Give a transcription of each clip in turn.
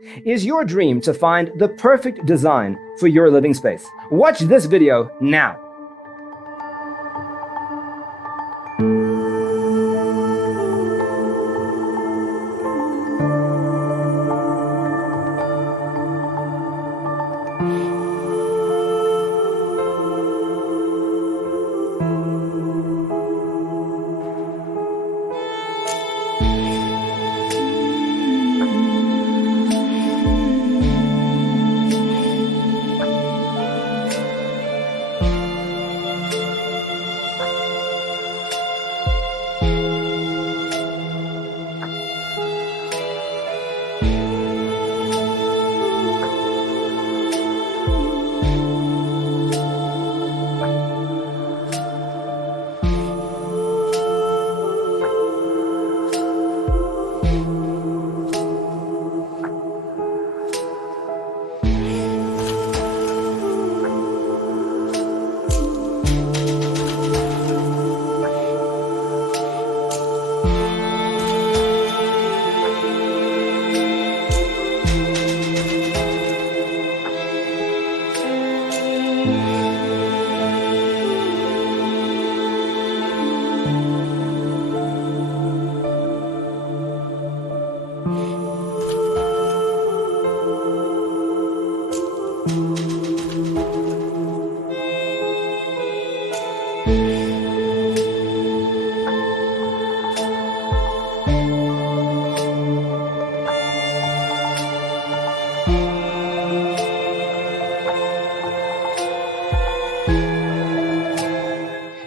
Is your dream to find the perfect design for your living space? Watch this video now.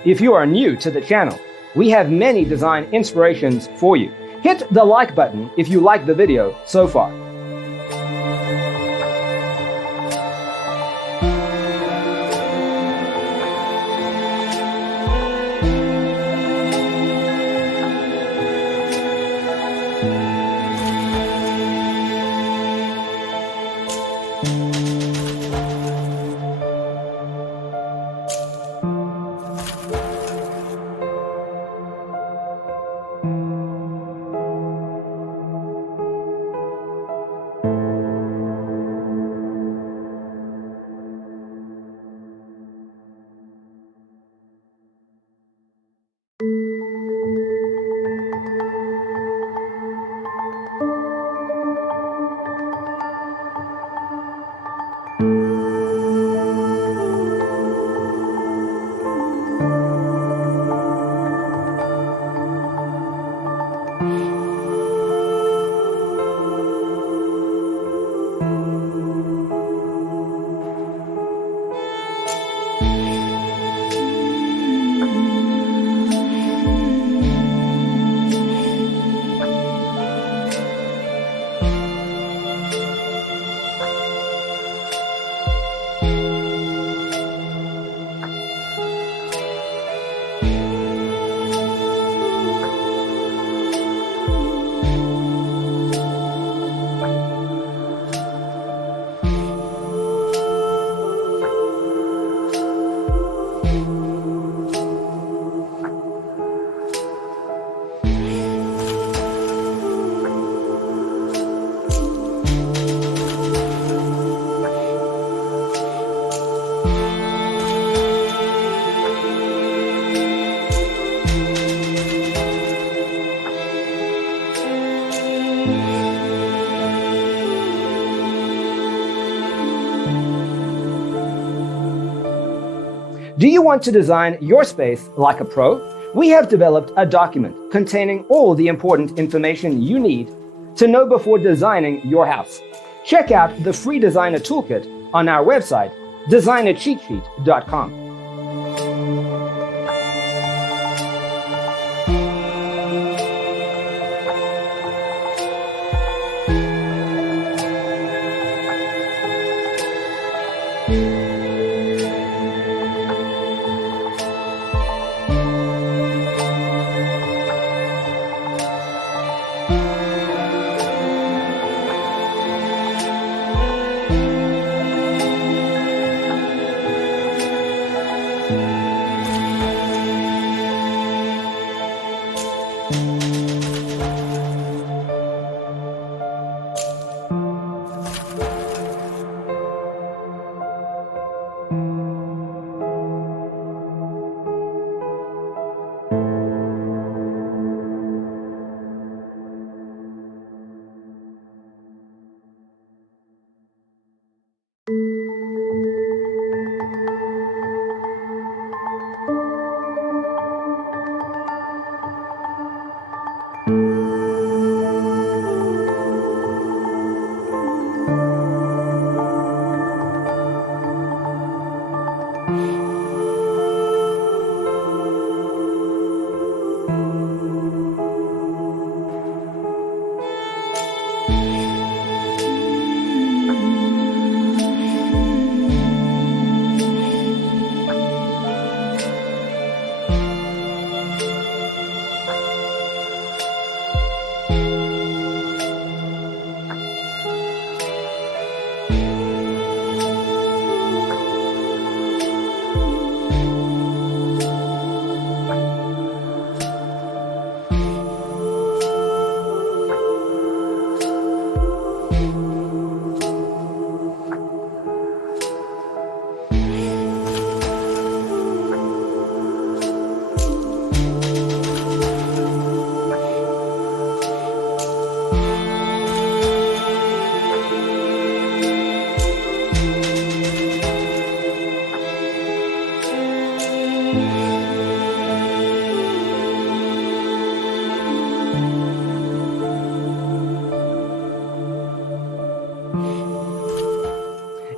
If you are new to the channel, we have many design inspirations for you. Hit the like button if you like the video so far. Do you want to design your space like a pro? We have developed a document containing all the important information you need to know before designing your house. Check out the free designer toolkit on our website, designercheatsheet.com.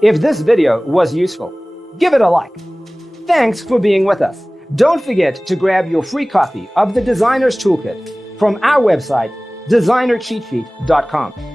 If this video was useful, give it a like. Thanks for being with us. Don't forget to grab your free copy of the Designer's Toolkit from our website, designercheatsheet.com.